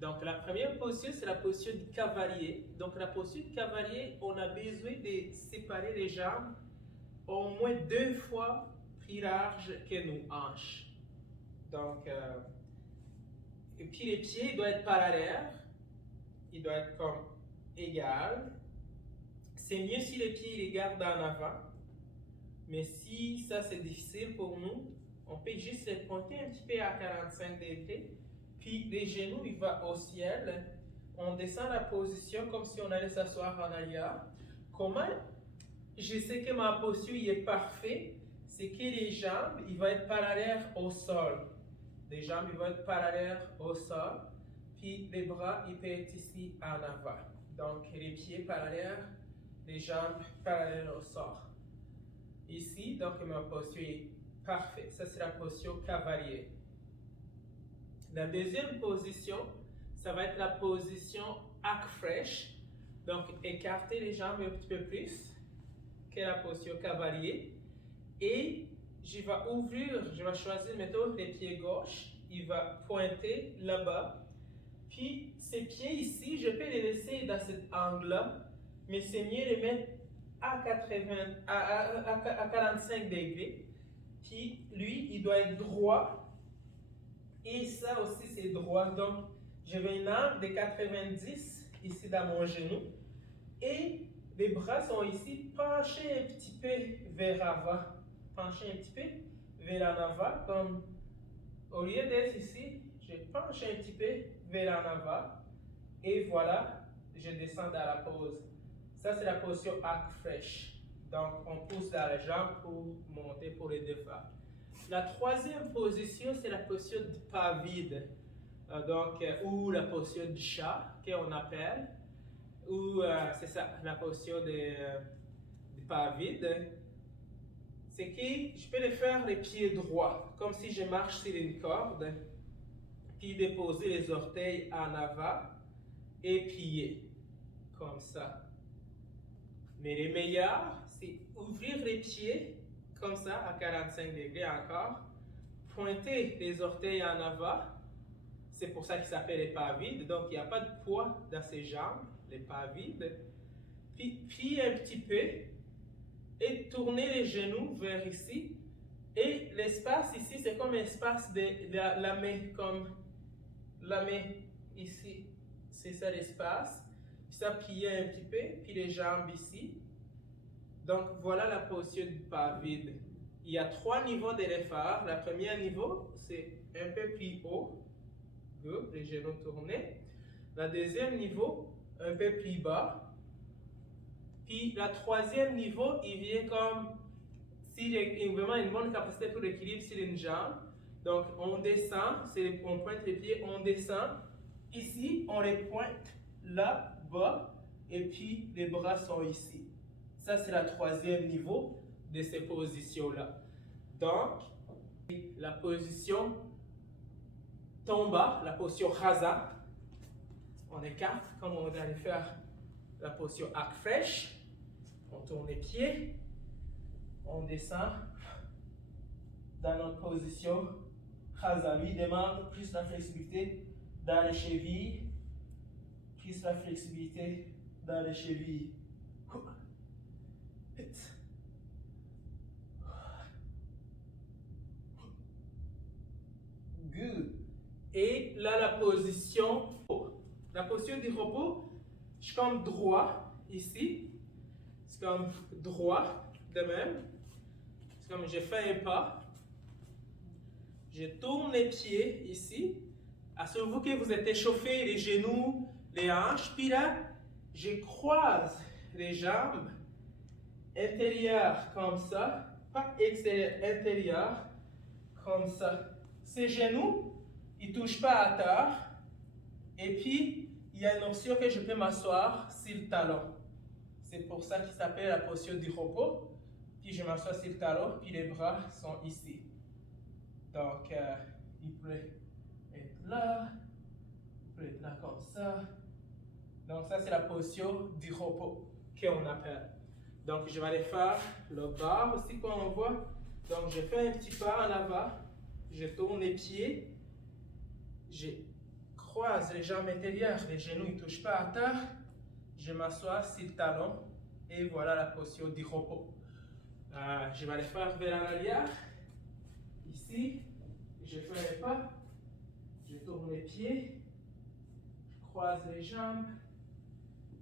Donc, la première posture, c'est la posture du cavalier. Donc, la posture du cavalier, on a besoin de séparer les jambes au moins 2 fois plus larges que nos hanches. Donc, et puis les pieds doivent être parallèles. Ils doivent être comme égal. C'est mieux si les pieds les gardent en avant. Mais si ça c'est difficile pour nous, on peut juste les pointer un petit peu à 45 degrés. Puis les genoux, ils vont au ciel. On descend la position comme si on allait s'asseoir en arrière. Comment je sais que ma posture est parfaite? C'est que les jambes, ils vont être parallèles au sol. Les jambes, ils vont être parallèles au sol. Puis les bras, ils peuvent être ici en avant. Donc les pieds parallèles, les jambes parallèles au sol. Ici, donc ma posture est parfaite. Ça, c'est la posture cavalier. La deuxième position, ça va être la position hack fresh. Donc, écarter les jambes un petit peu plus que la posture cavalier. Et je vais ouvrir, je vais choisir maintenant les pieds gauche. Il va pointer là-bas. Puis, ces pieds ici, je peux les laisser dans cet angle-là, mais c'est mieux de les mettre à 45 degrés. Puis, lui, il doit être droit. Et ça aussi, c'est droit. Donc, je vais un angle de 90 ici dans mon genou. Et les bras sont ici penchés un petit peu vers avant. Penchés un petit peu vers en avant. Comme au lieu d'être ici, je penche un petit peu vers en avant. Et voilà, je descends dans la pose. Ça, c'est la position hack fresh. Donc, on pousse dans la jambe pour monter pour les 2 fois. La troisième position, c'est la posture du pas vide. Ou la posture du chat, qu'on appelle. Ou c'est ça, la posture du pas vide. C'est que je peux le faire les pieds droits, comme si je marche sur une corde. Puis déposer les orteils en avant et plier, comme ça. Mais les meilleurs, c'est ouvrir les pieds, comme ça, à 45 degrés encore. Pointer les orteils en avant. C'est pour ça qu'il s'appelle les pas vides. Donc, il n'y a pas de poids dans ses jambes, les pas vides. Puis, plier un petit peu et tourner les genoux vers ici. Et l'espace ici, c'est comme l'espace de la main, comme la main ici. C'est ça l'espace. Puis ça, plier un petit peu, puis les jambes ici. Donc, voilà la posture du pas vide. Il y a 3 niveaux de les faire. Le premier niveau, c'est un peu plus haut. Good, les genoux tournés. Le deuxième niveau, un peu plus bas. Puis le troisième niveau, il vient comme s'il y a vraiment une bonne capacité pour l'équilibre sur une jambe. Donc, on descend, on pointe les pieds, on descend. Ici, on les pointe là-bas. Et puis, les bras sont ici. Ça, c'est le troisième niveau de ces positions-là. Donc, la position tomba, la position rasa. On écarte, comme on va aller faire la position hack fresh. On tourne les pieds. On descend dans notre position rasa. Lui demande plus la flexibilité dans les chevilles. Plus la flexibilité dans les chevilles. Good. Et là, la position du repos, je suis comme droit ici. C'est comme droit de même. C'est comme je fais un pas. Je tourne les pieds ici. Assurez-vous que vous êtes échauffé les genoux, les hanches. Puis là, je croise les jambes intérieures comme ça. Pas extérieur, intérieur comme ça. Ces genoux, ils ne touchent pas à terre. Et puis, il y a une option que je peux m'asseoir sur le talon. C'est pour ça qu'il s'appelle la posture du repos. Puis je m'assois sur le talon, puis les bras sont ici. Donc, il peut être là, il peut être là comme ça. Donc, ça, c'est la posture du repos qu'on appelle. Donc, je vais aller faire le bas aussi, comme on voit. Donc, je fais un petit pas en avant. Je tourne les pieds. Je croise les jambes intérieures, les genoux ne touchent pas à terre. Je m'assois sur le talon et voilà la posture du repos. Je vais les faire vers l'arrière. Ici, je fais les pas, je tourne les pieds, je croise les jambes,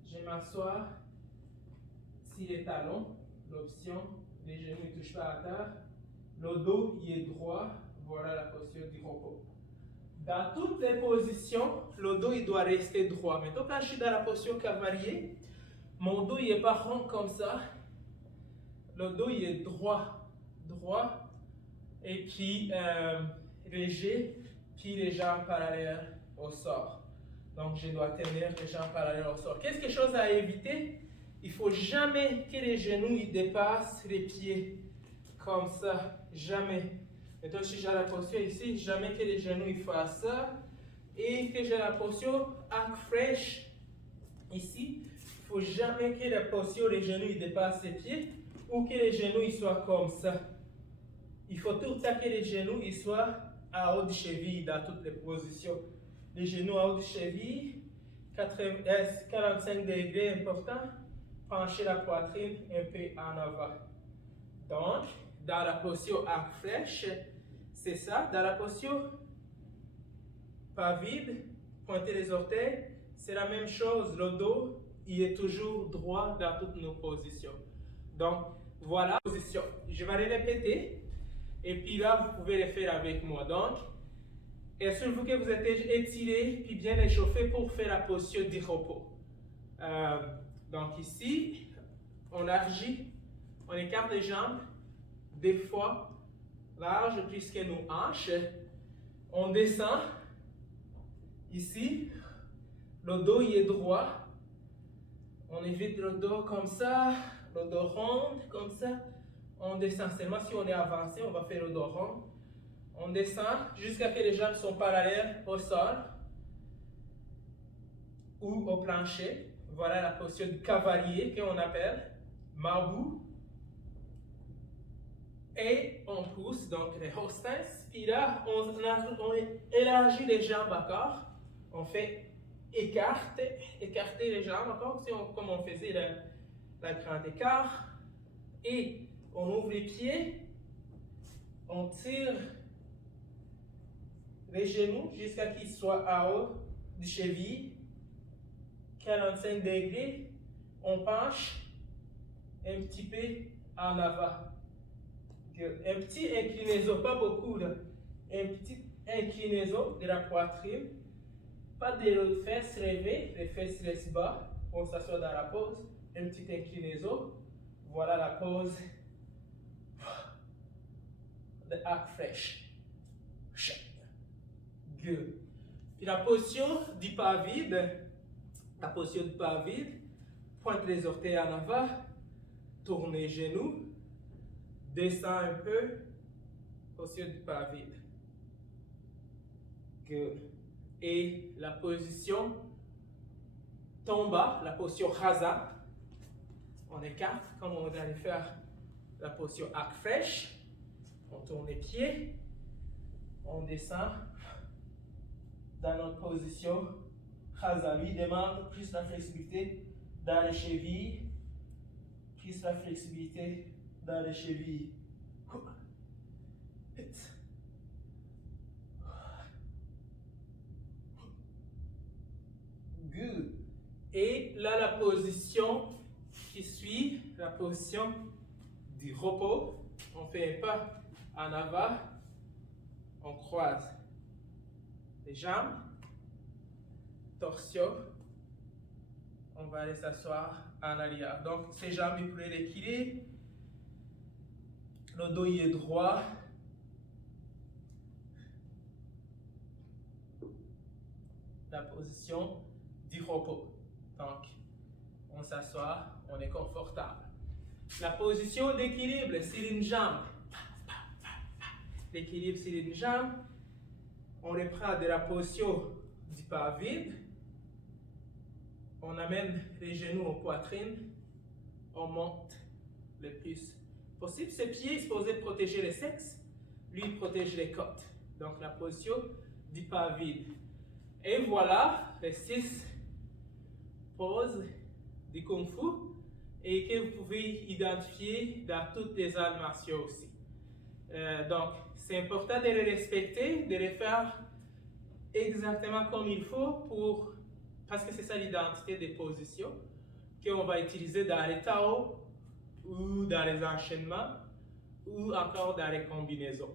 je m'assois sur les talons. L'option, les genoux ne touchent pas à terre. Le dos il est droit. Voilà la posture du repos. Dans toutes les positions, le dos il doit rester droit. Maintenant, quand je suis dans la posture cavalier, mon dos il n'est pas rond comme ça. Le dos il est droit. Droit. Et puis léger. Puis les jambes parallèles au sol. Donc, je dois tenir les jambes parallèles au sol. Quelque chose à éviter, il ne faut jamais que les genoux ils dépassent les pieds. Comme ça. Jamais. Maintenant, si j'ai la posture ici, jamais que les genoux ils fassent ça. Et que j'ai la posture arc fraîche ici, il ne faut jamais que la posture, les genoux ils dépassent les pieds ou que les genoux ils soient comme ça. Il faut tout le temps que les genoux ils soient à haut de cheville dans toutes les positions. Les genoux à haut de cheville, 45 degrés important, pencher la poitrine un peu en avant. Donc, dans la posture arc fraîche, c'est ça. Dans la posture pas vide, pointer les orteils, c'est la même chose. Le dos, il est toujours droit dans toutes nos positions. Donc, voilà la position. Je vais les répéter. Et puis là, vous pouvez les faire avec moi. Donc, assurez-vous que vous êtes étiré puis bien échauffé pour faire la posture du repos. Donc ici, on élargit, on écarte les jambes, des fois large plus que nos hanches. On descend. Ici, le dos il est droit. On évite le dos comme ça, le dos rond comme ça. On descend. Seulement si on est avancé, on va faire le dos rond. On descend jusqu'à ce que les jambes sont parallèles au sol ou au plancher. Voilà la posture du cavalier qu'on appelle Mabou. Et on pousse, donc les hostess. Puis là, on élargit les jambes encore. On fait écarter les jambes encore, comme on faisait la grande écart. Et on ouvre les pieds. On tire les genoux jusqu'à qu'ils soient à haut du cheville. 45 degrés. On penche un petit peu en avant. Un petit inclinaison, pas beaucoup, là. Un petit inclinaison de la poitrine. Pas de fesses levées, les fesses restent bas. On s'assoit dans la pose. Une petite inclinaison. Voilà la pose de arc fraîche. Good. Puis la posture du pas vide. La posture du pas vide. Pointe les orteils en avant. Tourne les genoux. Descend un peu. Posture du pas vide. Good. Et la position tomba, la posture Haza. On écarte comme on va aller faire la posture arc fraîche. On tourne les pieds. On descend dans notre position Haza. Lui demande plus la flexibilité dans les chevilles. Plus la flexibilité dans les chevilles. Good. Et là, la position qui suit, la position du repos. On fait un pas en avant. On croise les jambes. Torsion. On va aller s'asseoir en arrière. Donc, ces jambes, vous pouvez les équilibrer. Le dos il est droit. La position du repos. Donc, on s'assoit, on est confortable. La position d'équilibre, c'est une jambe. L'équilibre, c'est une jambe. On reprend de la position du pas vide. On amène les genoux aux poitrines. On monte le plus possible. Ce pied est supposé protéger les sexes. Lui, il protège les côtes. Donc, la position du pas vide. Et voilà les 6 poses du Kung Fu et que vous pouvez identifier dans toutes les arts martiaux aussi. Donc, c'est important de les respecter, de les faire exactement comme il faut parce que c'est ça l'identité des positions qu'on va utiliser dans les Tao ou dans les enchaînements ou encore dans les combinaisons.